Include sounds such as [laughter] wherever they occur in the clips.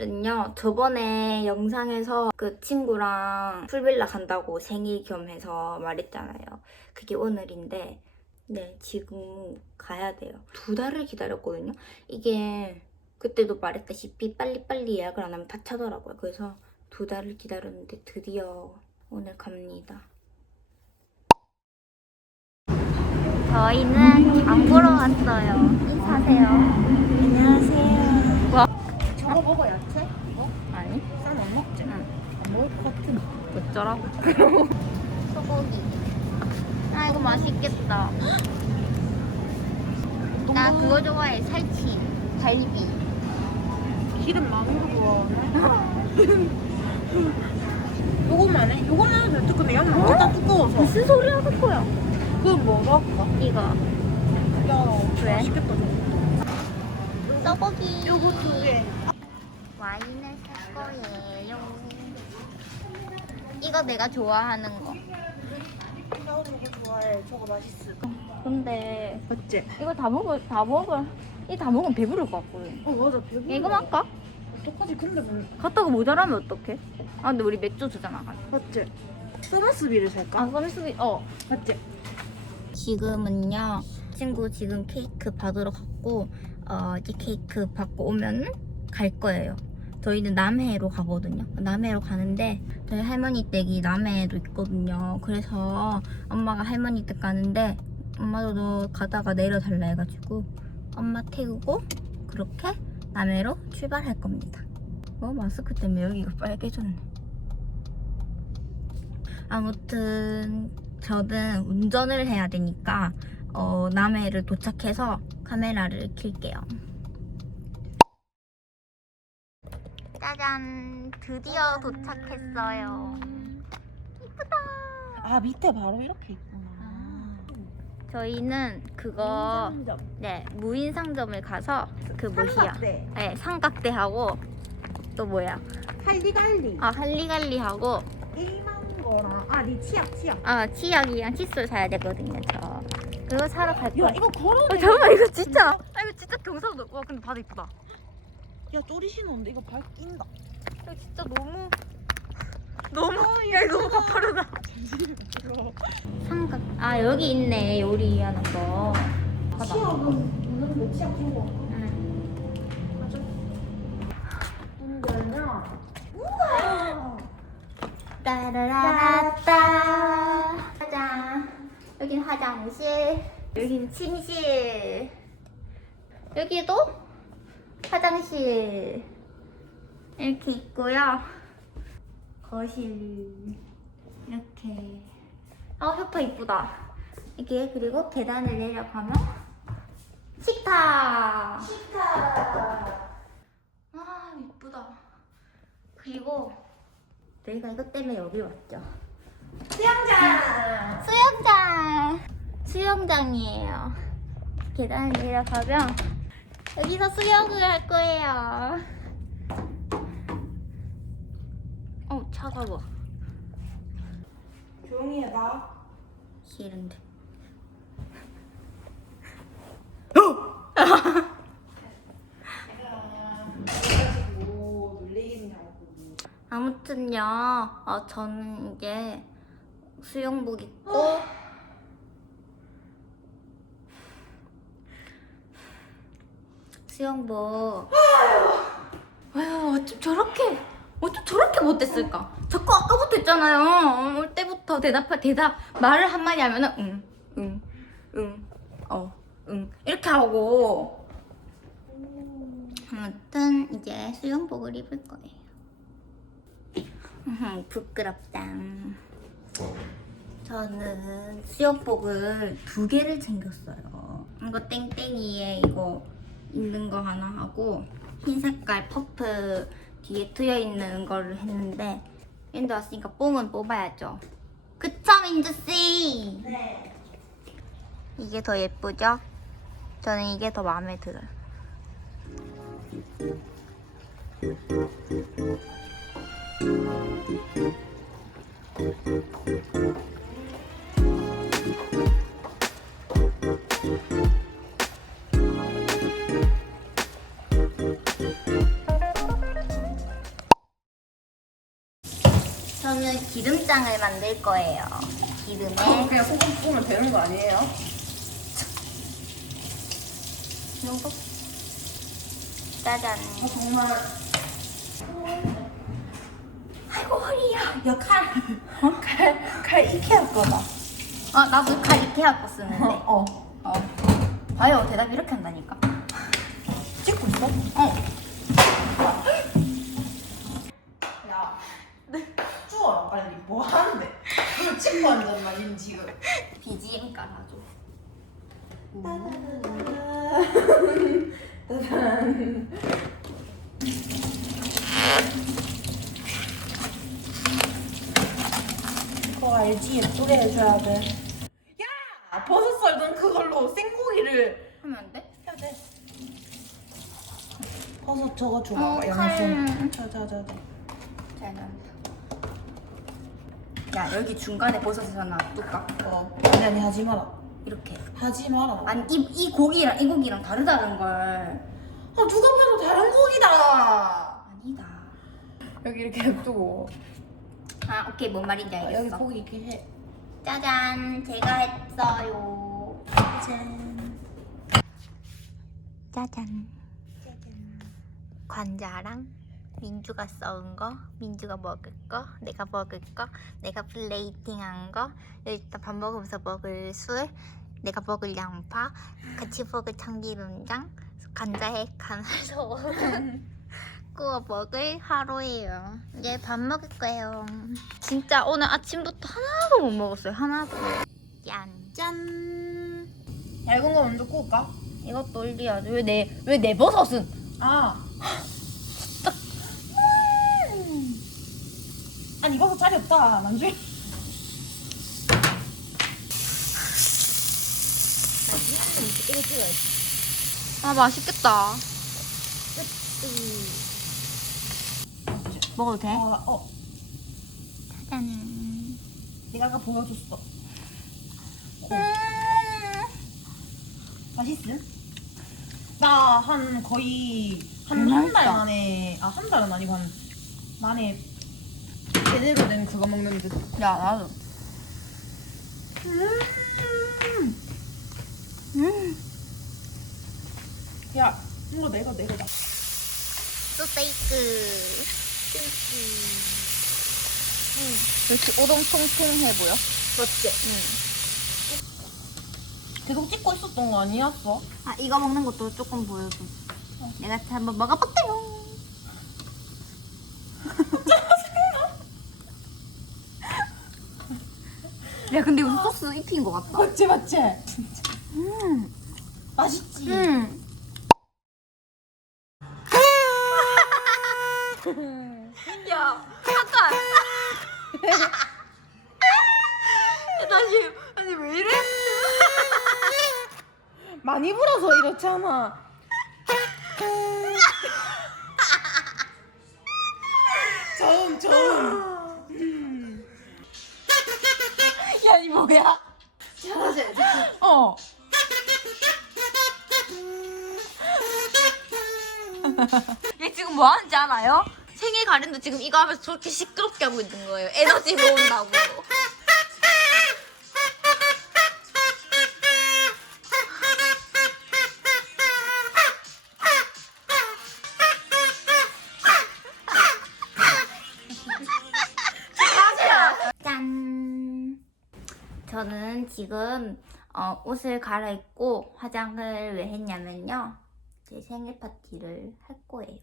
오늘은요, 저번에 영상에서 그 친구랑 풀빌라 간다고 생일 겸 해서 말했잖아요. 그게 오늘인데, 네, 지금 가야 돼요. 두 달을 기다렸거든요. 이게 그때도 말했다시피 빨리빨리 예약을 안 하면 다 차더라고요. 그래서 두 달을 기다렸는데 드디어 오늘 갑니다. 저희는 장 보러 왔어요. 인사하세요. 안녕하세요. 와. 저거 먹어 야채? 이거? 아니? 쌈안 먹지? 응. 안 먹을 것 같은 어쩌라고? [laughs] 소고기. 아 이거 맛있겠다. [gasps] 나 그거 좋아해. 살치, 갈비. 기름 많은 거 좋아하네 요것만 해? 요것만 해도 돼 근데 양은 진짜 두꺼워서 무슨 소리 하는 거야? 그건 뭐로 할까? 이거 야 왜? 맛있겠다 저거 소고기. 요거 두개 와인을 살 거예요. 이거 내가 좋아하는 거. 나도 이거 좋아해 저거 맛있어 근데 맞지? 이거 다 먹어, 다 먹어. 이다 먹으면 배부를 것 같거든. 어 맞아 배불러 이거 할까? 어떡하지 근데 뭐 갔다가 모자라면 어떡해? 아 근데 우리 맥주 주잖아. 맞지? 소마스비를 살까? 아 서비스 어. 맞지? 지금은요 친구 지금 케이크 받으러 갔고 어 이제 케이크 받고 오면 갈 거예요. 저희는 남해로 가거든요. 남해로 가는데 저희 할머니 댁이 남해에도 있거든요. 그래서 엄마가 할머니 댁 가는데 엄마도 가다가 내려달라 해가지고 엄마 태우고 그렇게 남해로 출발할 겁니다. 어 마스크 때문에 여기가 빨개졌네. 아무튼 저는 운전을 해야 되니까 어, 남해를 도착해서 카메라를 킬게요. 짜잔, 드디어 도착했어요. 아 밑에 바로 이렇게 있구나 저희는 그거 인삼점. 네 무인 상점을 가서 그 뭐시야? 삼각대 네 삼각대하고 또 뭐야? 할리갈리 아 할리갈리하고 게임한 거랑 아니 치약 치약 아 치약이랑 칫솔 사야 되거든요. 저 그거 사러 갈 거예요. 야 이거 걸어 어, 잠깐만 이거 진짜 아 이거 진짜 경상도 와 근데 바다 이쁘다 야 쪼리 신었는데 이거 발 낀다. 이거 진짜 너무 [laughs] 너무 야 이거 너무 가파르다 [laughs] 삼각. 아 여기 있네. 요리하는 거. 봐봐. 치약은 치약 주고 응. 따라라라따. 짜잔 여긴 화장실. 여긴 침실. 여기도 화장실 이렇게 있고요. 거실 이렇게. 아 소파 이쁘다. 이게 그리고 계단을 내려가면 식탁. 식탁. 아 이쁘다. 그리고 저희가 이것 때문에 여기 왔죠. 수영장. 수영장. 수영장이에요. 계단을 내려가면 여기서 수영을 할 거예요. 어 차가워. 조용히 해봐. 싫은데. 뭐 놀리겠냐고 아무튼요 어, 저는 이제 수영복 입고 수영복. 아유 어쩜 저렇게 어쩜 저렇게 못됐을까? 자꾸 아까부터 했잖아요. 올 때부터 대답할 대답 말을 한마디 하면은 응 응 응 어 응 이렇게 하고. 아무튼 이제 수영복을 입을 거예요. 음, 부끄럽다. 저는 수영복을 두 개를 챙겼어요. 이거 땡땡이에 이거 있는 거 하나 하고 흰 색깔 퍼프 뒤에 트여 있는 거를 했는데 인도 왔으니까 뽕은 뽑아야죠. 그쵸 민주 씨? 네 이게 더 예쁘죠? 저는 이게 더 마음에 들어요. 기름장을 만들 거예요. 기름에 그냥 소금 부으면 되는 거 아니에요? 이 정도? 짜잔. 아, 정말. 아이고 허리야. 야, 칼. 어? 칼, 칼 이케아 거다. 어 나도 칼 이케아 거 쓰는데. 어. 어. 봐요 대답 이렇게 한다니까. 찍고 있어? 어. 야. 추워요, 빨리. 뭐 하는데? 그걸 찍고 앉았나, 님 지금. BGM 깔아줘. [laughs] 그거 알지? 예쁘게 해줘야 돼. 야! 버섯 썰던 그걸로 생고기를 하면 안 돼? 해야 돼. 버섯 저거 줘봐, 어, 양손. 칼. 자자자자. 야 여기 중간에 하나 뚝딱. 어. 아니, 아니, 하지 마라. 이렇게. 하지 마라. 아니 이, 이 고기랑 이 고기랑 다르다는 걸. 아, 누가 봐도 다른 고기다. 아니다. 여기 이렇게 냅두고. 아 오케이 뭔 말인지 아, 알겠어. 여기 고기 이렇게 해. 짜잔 제가 했어요. 짠. 짜잔. 관자랑 민주가 써온 거, 민주가 먹을 거, 내가 먹을 거, 내가 플레이팅한 거, 일단 밥 먹으면서 먹을 술, 내가 먹을 양파, 같이 먹을 참기름장, 간자에 간해서 [laughs] 구워 먹을 하루예요. 이제 밥 먹을 거예요. 진짜 오늘 아침부터 하나도 못 먹었어요. 하나도. 짠. 짠. 얇은 거 먼저 구울까? 이것도 올려야지. 왜내왜 내 버섯은? 아. [laughs] 아니 이거 짜리 없다. 나중에. 아 맛있겠다. 먹어도 돼? 아, 어. 짠. 내가 아까 보여줬어. 맛있음? 나 한 거의 한 음, 한달 맛있다. 만에 아 한 달은 아니고 한 만에 제대로 된 그거 먹는 듯. 야 나도. 음. 음. 야 이거 내가 내가 스테이크. 음. 역시 오동 통통해 보여. 그렇지. 응. 계속 찍고 있었던 거 아니었어? 아 이거 먹는 것도 조금 보여줘. 내가 한번 먹어볼게요. 야 근데 이거 소스 입힌 것 같다. 맞지 맞지. 음. 맛있지. 음. 야, 잠깐. 다시, 아니 왜 이래? 많이 불어서 이렇잖아. 저음 저음. [laughs] 야, 이 뭐야? 잘하지. 어. [laughs] 얘 지금 뭐 하는지 알아요? 생일 가는데 지금 이거 하면서 저렇게 시끄럽게 하고 있는 거예요. 에너지 모은다고. 저는 지금 어, 옷을 갈아입고 화장을 왜 했냐면요. 제 생일 파티를 할 거예요.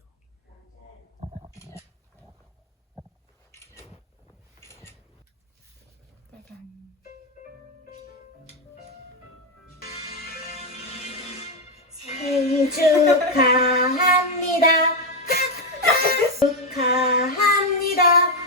짜잔. 생일 축하합니다. [laughs] 축하합니다.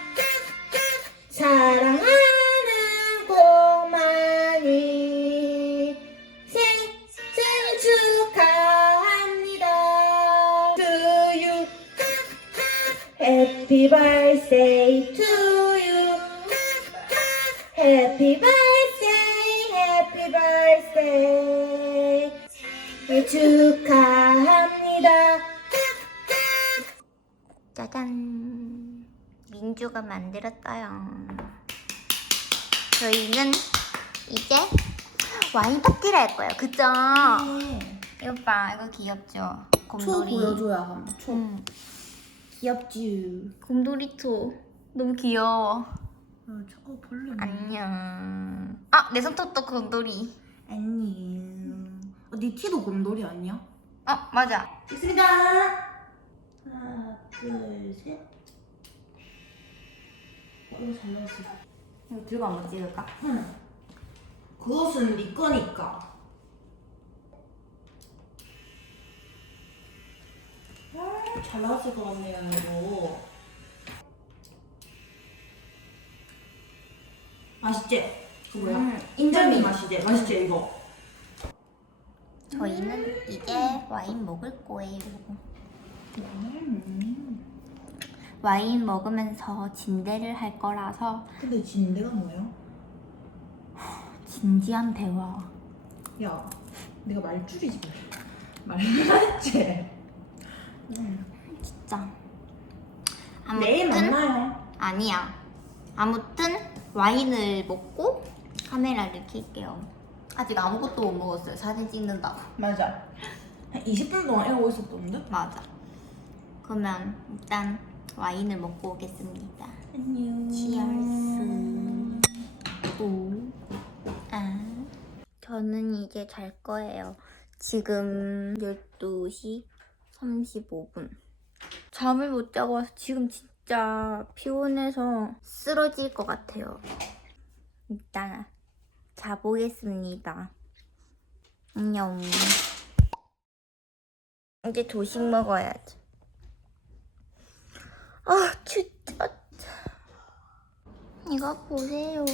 저희는 이제 와인 파티를 할 거예요. 그죠? 이거 봐, 이거 귀엽죠? 초 곰돌이. 보여줘야 함. 초. 음, 귀엽지. 곰돌이 초. 너무 귀여워. 어, 저거 벌레. 안녕. 아, 내 손톱도 곰돌이. 안녕. 어, 네 티도 곰돌이 아니야? 어, 맞아. 찍습니다. 하나, 둘, 셋. 어, 이거 잘 나왔어. 이거 들고 한번 찍을까? 응. 그것은 네 거니까. 아, 잘 나왔을 것 같네요, 이거. 맛있지? 그 뭐야? 음, 인절미 맛이지? 맛있지, 이거? 저희는 이제 와인 먹을 거예요. 음. 와인 먹으면서 진대를 할 거라서 근데 진대가 뭐야? 진지한 대화. 야, 내가 말줄이지 마. 말랐지? 진짜. 내일 만나요. 아니야. 아무튼 와인을 먹고 카메라를 켤게요. 아직 아무것도 못 먹었어요. 사진 찍는다고. 맞아. 한 20분 동안 이러고 있었던데? 맞아. 그러면 일단 와인을 먹고 오겠습니다. 안녕. 치얼스. 오. 아. 저는 이제 잘 거예요. 지금 12시 35분. 잠을 못 자고 와서 지금 진짜 피곤해서 쓰러질 것 같아요. 일단 자보겠습니다. 안녕. 이제 조식 먹어야지. 아, 진짜. 이거 보세요.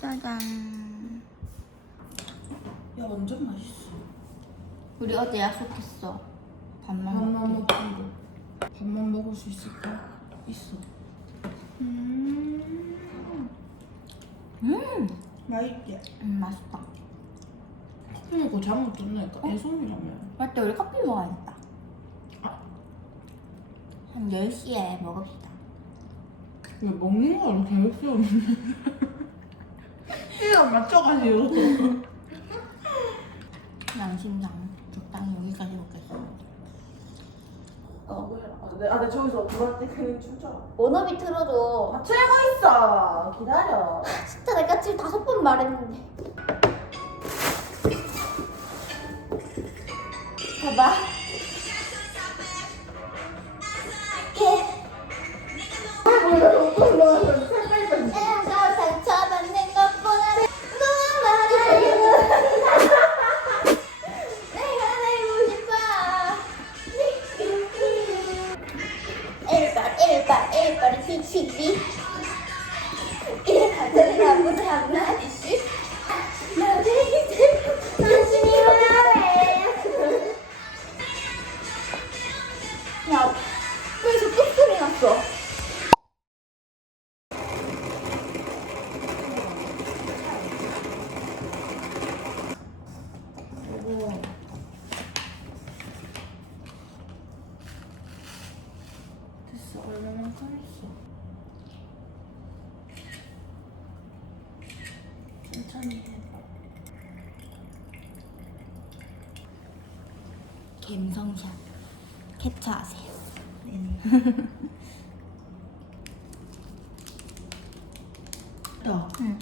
짜잔. 야, 완전 맛있어. 우리 어제 약속했어. 밥만 밥만 먹기. 먹기로. 밥만 먹을 수 있을까? 있어. 음. 음, 맛있지? 음 맛있다. 그러니까 잘못 줬나니까. 애송이라면. 맞다, 우리 커피 먹어야겠다. 아. 한 10시에 먹읍시다. 왜 먹는 거랑 계획 세우는데? 시간 맞춰가지고. [laughs] 양심상 적당히 여기까지 먹겠어. 어, 아, 내, 아, 내 저기서 그럴 때 그냥 춤춰. 원업이 틀어줘. 아, 틀고 있어. 기다려. [laughs] 진짜 내가 지금 다섯 번 말했는데. 봐봐. 야, 응.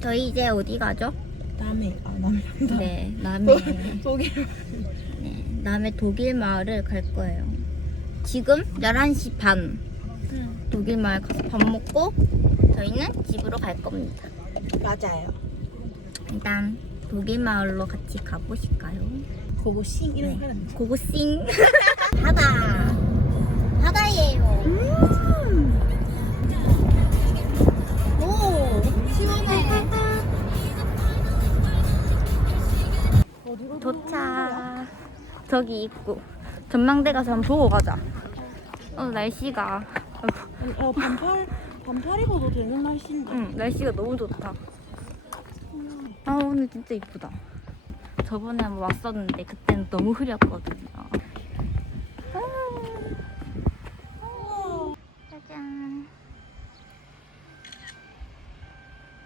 저희 이제 어디 가죠? 남해. 아, 남해. 네, 남해. 독일. 네, 남해 독일 마을을 갈 거예요. 지금 11시 반. 독일 마을 가서 밥 먹고 저희는 집으로 갈 겁니다. 맞아요. 일단 독일 마을로 같이 가보실까요? 그거 싱 이런 네. 거 하는 고고싱. [laughs] 바다. 바다예요. 음. 오 시원해. 도착. 저기 있고 전망대 가서 한번 보고 가자. 오늘 날씨가 어, 반팔 반팔 입어도 되는 날씨인데. 응 날씨가 너무 좋다 아 오늘 진짜 이쁘다 저번에 한번 왔었는데 그때는 너무 흐렸거든요. 아. 짜잔.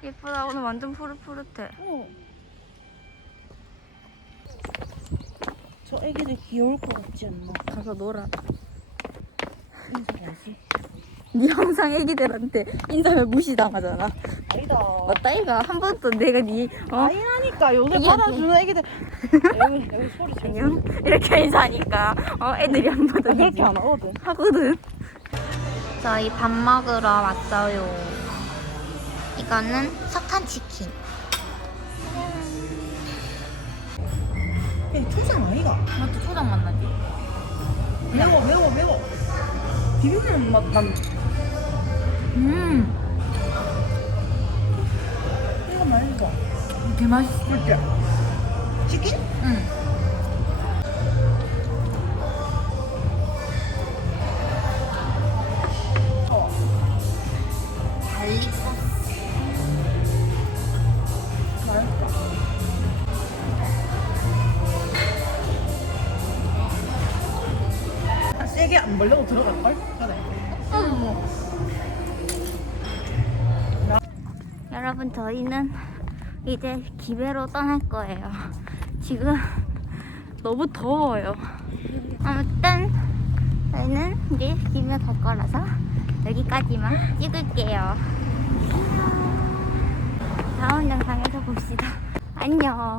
예쁘다. 오늘 완전 푸릇푸릇해. 저 애기들 귀여울 것 같지 않나? 가서 놀아. 인사해야지. 네 항상 애기들한테 인사하면 무시당하잖아. 아니다. 맞다 이가 한 번도 내가 네 어? 아니라니까 요새 이게 받아주는 애기들. [laughs] 여기 여기 소리 잘. 안녕 이렇게 인사하니까 어 애들이 한 번도 아, 그렇게 안 하거든. 하거든. 저희 밥 먹으러 왔어요. 이거는 석탄 치킨. 야, 초장 아이가? 맞지 초장 맛나지? 매워 매워 매워. 비빔면 맛 난. 음, 맛있어. 응. 소스. 맛있다. 아, 세게 안 벌려도? 그래. 여러분 저희는 이제 기배로 떠날 거예요. [laughs] 지금 너무 더워요. 아무튼 저희는 이제 기배 갈 거라서 여기까지만 찍을게요. 다음 영상에서 봅시다. 안녕.